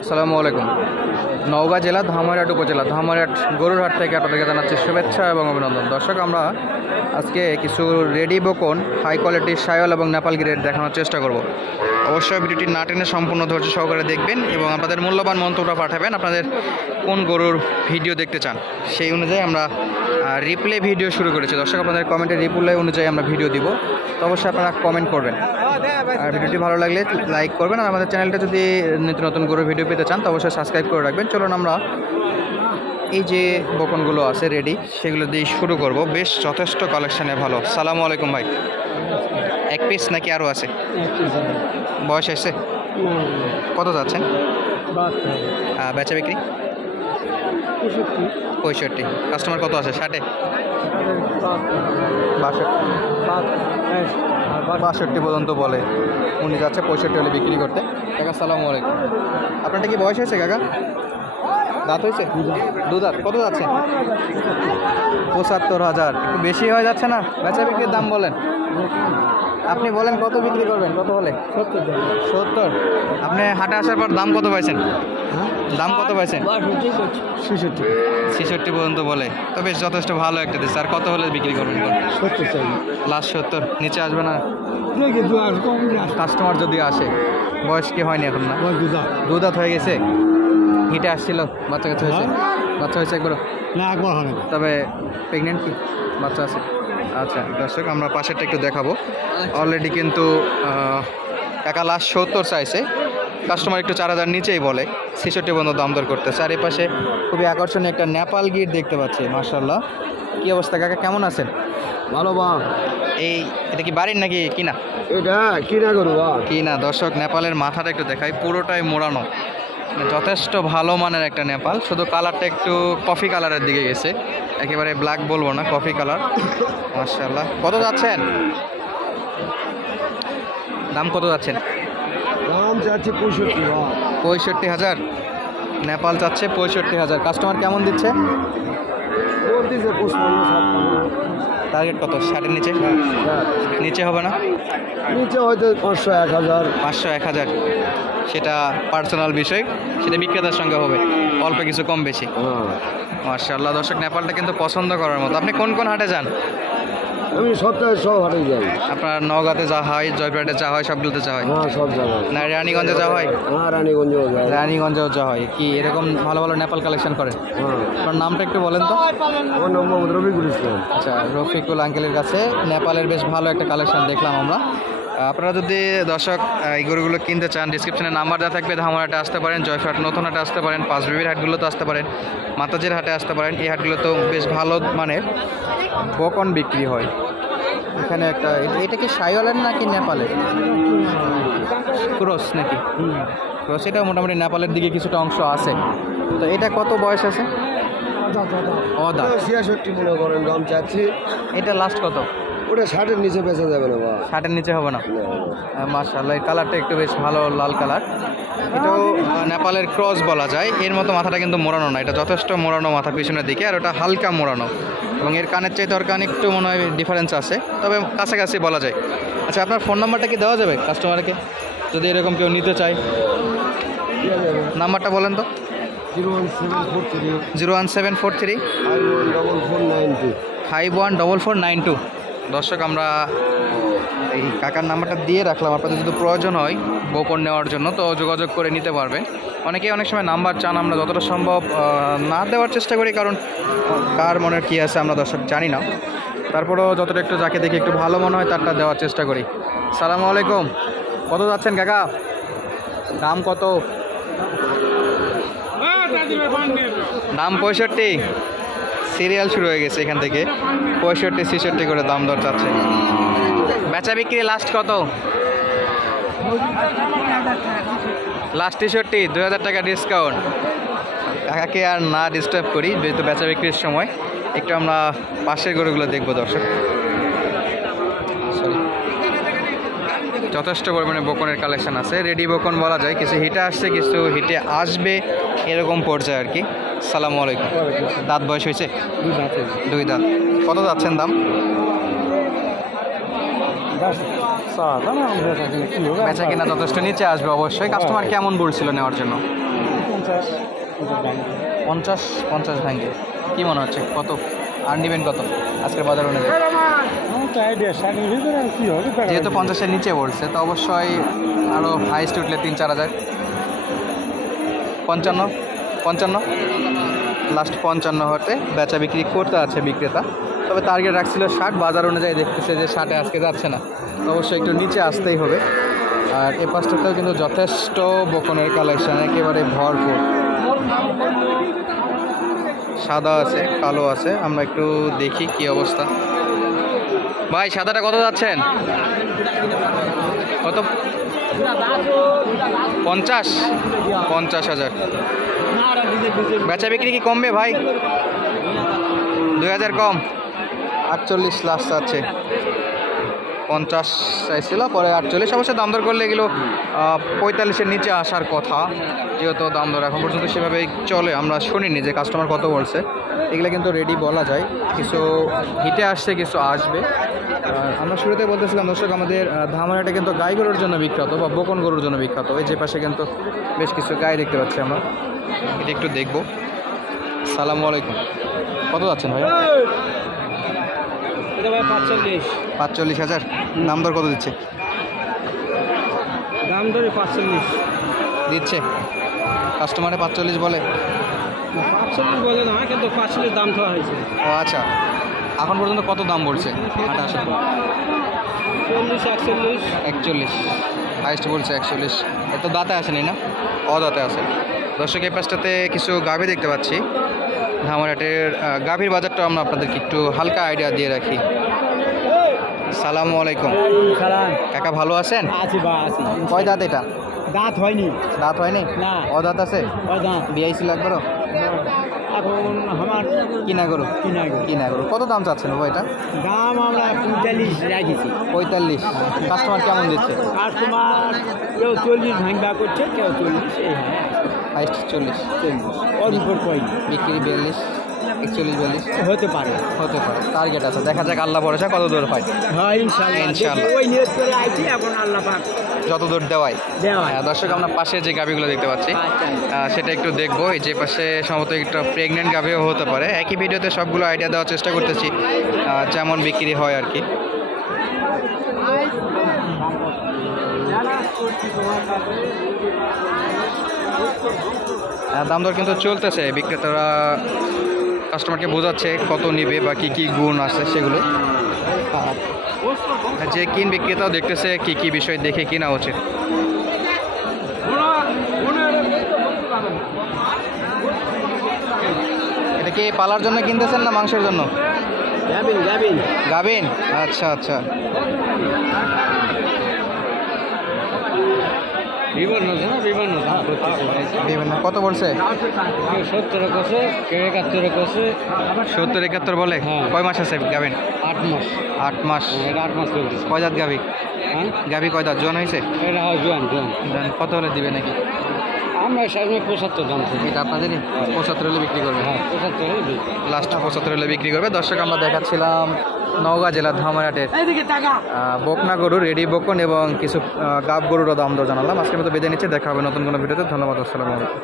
আসসালামু আলাইকুম। নওগাঁ জেলা ধামইরহাট উপজেলা ধামইরহাট গরুর হাট থেকে আপনাদেরকে জানাচ্ছি শুভেচ্ছা এবং অভিনন্দন। দর্শক, আমরা আজকে কিছু রেডি বকন হাই কোয়ালিটির শায়াল এবং নেপাল গ্রেড দেখানোর চেষ্টা করব। অবশ্যই ভিডিওটি না টেনে সম্পূর্ণ ধৈর্য সহকারে দেখবেন এবং আপনাদের মূল্যবান মন্তব্য পাঠাবেন। আপনাদের কোন গরুর ভিডিও দেখতে চান সেই অনুযায়ী আমরা রিপ্লে ভিডিও শুরু করেছি। দর্শক, আপনাদের কমেন্টের রিপ্লে অনুযায়ী আমরা ভিডিও দিব, তো অবশ্যই আপনারা কমেন্ট করবেন। আর ভিডিওটি ভালো লাগলে লাইক করবেন। আর আমাদের চ্যানেলটা যদি নিত্য নতুন গরুর ভিডিও পেতে চান তো অবশ্যই সাবস্ক্রাইব করে রাখবেন। চলুন আমরা এই যে বকনগুলো আছে রেডি সেগুলো দিয়ে শুরু করব। বেশ যথেষ্ট কালেকশানে ভালো। সালামু আলাইকুম ভাই। এক পিস নাকি আরও আছে? বয়স এসে কত যাচ্ছেন? বেচা বিক্রি 65। কাস্টমার কত আছে? 60, 62 পর্যন্ত বলে। উনি যাচ্ছে 65 হলে বিক্রি করতে। কাকা সালামু আলাইকুম। আপনারটা কি বয়স হয়েছে কাকা? দাঁত হয়েছে? দু দাঁত। কত যাচ্ছে? 75,000। একটু বেশি হয়ে যাচ্ছে না? বেচা বিক্রির দাম বলেন। আপনি বলেন কত বিক্রি করবেন, কত হলে? 70। আপনি হাটে আসার পর দাম কত পাইছেন? দাম কত পাইছেন? 66 পর্যন্ত বলে। তো বেশ যথেষ্ট ভালো একটা দিচ্ছে। আর কত হলে বিক্রি করবেন? 70 লাস্ট 70। নিচে আসবে না? কাস্টমার যদি আসে। বয়স কি হয়নি এখন? না, দু দাঁত হয়ে গেছে। হিটে আসছিল? বাচ্চা কাছে হয়েছে? বাচ্চা হয়েছে একবার? না, একবার হবে। তবে প্রেগনেন্ট কি? বাচ্চা আছে? আচ্ছা দর্শক, আমরা পাশেরটা একটু দেখাবো। অলরেডি কিন্তু টাকা লাস্ট 70 চাইছে। কাস্টমার একটু 4,000 নিচেই বলে। 66 পর্যন্ত দাম দর করতেছে। আর এই পাশে খুবই আকর্ষণীয় একটা নেপাল গির দেখতে পাচ্ছি। মাশাআল্লাহ। কী অবস্থা কাকা, কেমন আছেন? ভালো বা। এটা কি বাড়ির নাকি কিনা? এটা কিনা করু বা। কিনা। দর্শক, নেপালের মাথাটা একটু দেখাই, পুরোটাই মোড়ানো। যথেষ্ট ভালো মানের একটা নেপাল। শুধু কালারটা একটু কফি কালারের দিকে গেছে, একেবারে ব্ল্যাক বলবো না, কফি কালার। মাশাআল্লাহ। কত যাচ্ছেন? দাম কত যাচ্ছেন? দাম চাচ্ছি 65 বা। 65,000। নেপাল চাচ্ছে 65,000। কাস্টমার কেমন দিচ্ছে? বলতেছে 55। টার্গেট কত? 60-এর নিচে? নিচে হবে না? নিচে হয়তো 500, 1000। 500, 1000 সেটা পার্সোনাল বিষয়, সেটা বিক্রেতার সঙ্গে হবে, অল্প কিছু কম বেশি। মাশাআল্লাহ। দর্শক, নেপালটা কিন্তু পছন্দ করার মতো। আপনি কোন কোন হাটে যান? আমি সপ্তাহে সব হাটে যাই। আপনার নওগাঁতে যা হয়, জয়পুরহাটে যা হয়, সবগুলোতে যা হয়? হ্যাঁ, সব জায়গায়। না রানীগঞ্জে যা হয়? হ্যাঁ, রানীগঞ্জেও যাই। রানীগঞ্জেও যা হয়। কি এরকম ভালো ভালো নেপাল কালেকশন করেন? হ্যাঁ। আপনার নামটা একটু বলেন তো। আমার নাম মোহাম্মদ রফিকুল ইসলাম। আচ্ছা, রফিকুল আঙ্কেলের কাছে নেপালের বেশ ভালো একটা কালেকশন দেখলাম আমরা। আপনারা যদি দর্শক এই গরুগুলো কিনতে চান, ডিসক্রিপশনে নাম্বার দেওয়া থাকবে। ধামইরহাটে আসতে পারেন, জয়পুরহাট নতুন হাটে আসতে পারেন, পাঁচবিবির হাটগুলোতে আসতে পারেন, মাতাজির হাটে আসতে পারেন। এই হাটগুলোতেও বেশ ভালো মানের বকন বিক্রি হয়। এখানে একটা, এটা কি শায়ালের নাকি নেপালের? ক্রস নাকি? ক্রস। এটা মোটামুটি নেপালের দিকে কিছুটা অংশ আছে। তো এটা কত বয়স আছে? দাদা 66 মনে করেন দাম চাচ্ছি। এটা লাস্ট কত? ওটা 60-এর নিচে বেচা যাবে না বা। 60-এর নিচে হবে না? মাশাআল্লাহ। এই কালারটা একটু বেশ ভালো, লাল কালার। এটাও নেপালের ক্রস বলা যায়। এর মতো মাথাটা কিন্তু মোড়ানো না, এটা যথেষ্ট মোড়ানো মাথা পিছনের দিকে, আর ওটা হালকা মোড়ানো। এবং এর কানের চাইতে ওর কান একটু মনে হয় ডিফারেন্স আছে, তবে কাছাকাছি বলা যায়। আচ্ছা, আপনার ফোন নাম্বারটা কি দেওয়া যাবে কাস্টমারকে যদি এরকম কেউ নিতে চায়? নাম্বারটা বলেন তো। 01743 514492 514492। দর্শক, আমরা এই কাকার নাম্বারটা দিয়ে রাখলাম। আপনাদের যদি প্রয়োজন হয় বকন নেওয়ার জন্য তো যোগাযোগ করে নিতে পারবেন। অনেকেই অনেক সময় নাম্বার চান, আমরা যতটা সম্ভব না দেওয়ার চেষ্টা করি, কারণ কার মনের কী আছে আমরা দর্শক জানি না। তারপরেও যতটা একটু যাকে দেখে একটু ভালো মনে হয় তারটা দেওয়ার চেষ্টা করি। সালামু আলাইকুম। কত যাচ্ছেন কাকা? দাম কত? দাম 65। সিরিয়াল শুরু হয়ে গেছে এখান থেকে। 65, 66 করে দাম দর চাচ্ছে। বেচা বিক্রি লাস্ট কত? লাস্ট 63। 2000 টাকা ডিসকাউন্ট। কাকাকে আর না ডিস্টার্ব করি, যেহেতু বেচা বিক্রির সময় একটু আমরা পাশের গরুগুলো দেখবো দর্শক। সরি, যথেষ্ট পরিমাণে বকনের কালেকশন আছে। রেডি বকন বলা যায়, কিছু হিটে আসছে, কিছু হিটে আসবে, এরকম পর্যায়ে আর কি। সালামু আলাইকুম। দাঁত বয়স হয়েছে? 2 দাঁত। কত যাচ্ছেন দাম? বেচা কিনা যথেষ্ট নিচে আসবে অবশ্যই। কাস্টমার কেমন বলছিল নেওয়ার জন্য? পঞ্চাশ পঞ্চাশ ভাঙে কী মনে হচ্ছে কত আর নেবেন কত আজকের বাজার অনুযায়ী? যেহেতু 50-এর নিচে পড়ছে তো অবশ্যই আরও হাইস্ট উঠলে 3-4 হাজার। 55 লাস্ট 55 হতে বেচা বিক্রি করতে আছে বিক্রেতা, তবে টার্গেট রাখছিল 60। বাজার অনুযায়ী দেখতেছে যে 60-এ আজকে যাচ্ছে না, তো অবশ্যই একটু নিচে আসতেই হবে। আর এ পাশটাতেও কিন্তু যথেষ্ট বকনের কালেকশন, একেবারে ভরপুর। সাদা আছে, কালো আছে, আমরা একটু দেখি কি অবস্থা। ভাই সাদাটা কত যাচ্ছেন? কত? 50,000। বেচা বিক্রি কি কমবে ভাই? 2,000 কম, 48 লাস্ট আছে। 50 চাইছিল, পরে 48। অবশ্যই দাম দর করলে এগুলো 45-এর নিচে আসার কথা, যেহেতু দাম দর এখন পর্যন্ত সেভাবেই চলে। আমরা শুনিনি যে কাস্টমার কত বলছে, এগুলো কিন্তু রেডি বলা যায়। কিছু হিটে আসছে, কিছু আসবে। আমরা শুরুতে বলতেছিলাম দর্শক, আমাদের ধামারাটা কিন্তু গাই গরুর জন্য বিখ্যাত বা বকন গরুর জন্য বিখ্যাত। ওই যে পাশে কিন্তু বেশ কিছু গাই দেখতে পাচ্ছি আমরা, এটা একটু দেখব। সালামু আলাইকুম, কত যাচ্ছেন ভাই? 45,000। দাম দর কত দিচ্ছে? দাম ধরে 45 দিচ্ছে কাস্টমারে 45 বলে? 45 বলে না, কিন্তু 45 দাম দেওয়া হয়েছে। ও আচ্ছা, এখন পর্যন্ত কত দাম বলছে? 48, 40, 41 হাইস্ট বলছে 41। এত দাঁতে আসেনি না, অদাঁতে আছে। দর্শক এই পাশটাতে কিছু গাভী দেখতে পাচ্ছি। ধামরাটের গাভীর বাজারটা আমরা আপনাদেরকে একটু হালকা আইডিয়া দিয়ে রাখি। সালামু আলাইকুম কাকা, ভালো আছেন? আছি বা আছি। কয় দাঁত এটা? দাঁত হয়নি। দাঁত হয়নি? না। অদাঁত আছে? দাঁত বিআইসি লাগবে? এখন আমার কিনা গরু? কিনা গরু। কত দাম চাচ্ছেন ভাই এটা? দাম আমরা 45 রাখেছি। 45। কাস্টমার কেমন দিচ্ছে? কাস্টমার কেউ 40 ভাঙবা করছে, কেউ 40। এই হাইস্ট 40। ওর উপর কই বিক্রি 42, 41, 42 হতে পারে। টার্গেট আছে, দেখা যাক আল্লাহ ভরসা কত দূর হয়। হ্যাঁ ইনশাআল্লাহ। ইনশাআল্লাহ। ওই নিয়ত করে আইছি, এখন আল্লাহ পাক যত দূর দেওয়াই। দেওয়া। দর্শক আমরা পাশে যে গাভীগুলো দেখতে পাচ্ছি সেটা একটু দেখবো। এই যে পাশে সম্ভবত একটা প্রেগনেন্ট গাভীও হতে পারে। একই ভিডিওতে সবগুলো আইডিয়া দেওয়ার চেষ্টা করতেছি, যেমন বিক্রি হয় আর কি। দাম দর কিন্তু চলতেছে, বিক্রেতারা কাস্টমারকে বোঝাচ্ছে কত নিবে বা কী কী গুণ আছে সেগুলো। যে কিন বিক্রেতাও দেখতেছে কি কি বিষয় দেখে কিনা উচিত। এটা কি পালার জন্য কিনতেছেন না মাংসের জন্য? গাভিন। আচ্ছা আচ্ছা। বিভিন্ন কত বলছে? 70-71 বলে। কয় মাস আছে গাভিন? 8 মাস। 8 মাস। 8 মাস চলছে। কয় দাঁত গাভি? গাভি কয় দাঁত? জোয়ান হয়েছে? এটা হয় জোয়ান। কত হলে দিবে নাকি? আমরা সামনে 75 দাম। এটা আপনাদেরই? 75 হলে বিক্রি করবে? হ্যাঁ 75 হলে লাস্ট 75 হলে বিক্রি করবে। দর্শক আমরা দেখাচ্ছিলাম নওগাঁ জেলার ধামরাটের বকনা গরু, রেডি বকন এবং কিছু গাব গরুরও দাম দর জানালাম। আজকের মতো বেঁধে নিচ্ছে, দেখা হবে নতুন কোনো ভিডিওতে। ধন্যবাদ, আসসালামু আলাইকুম।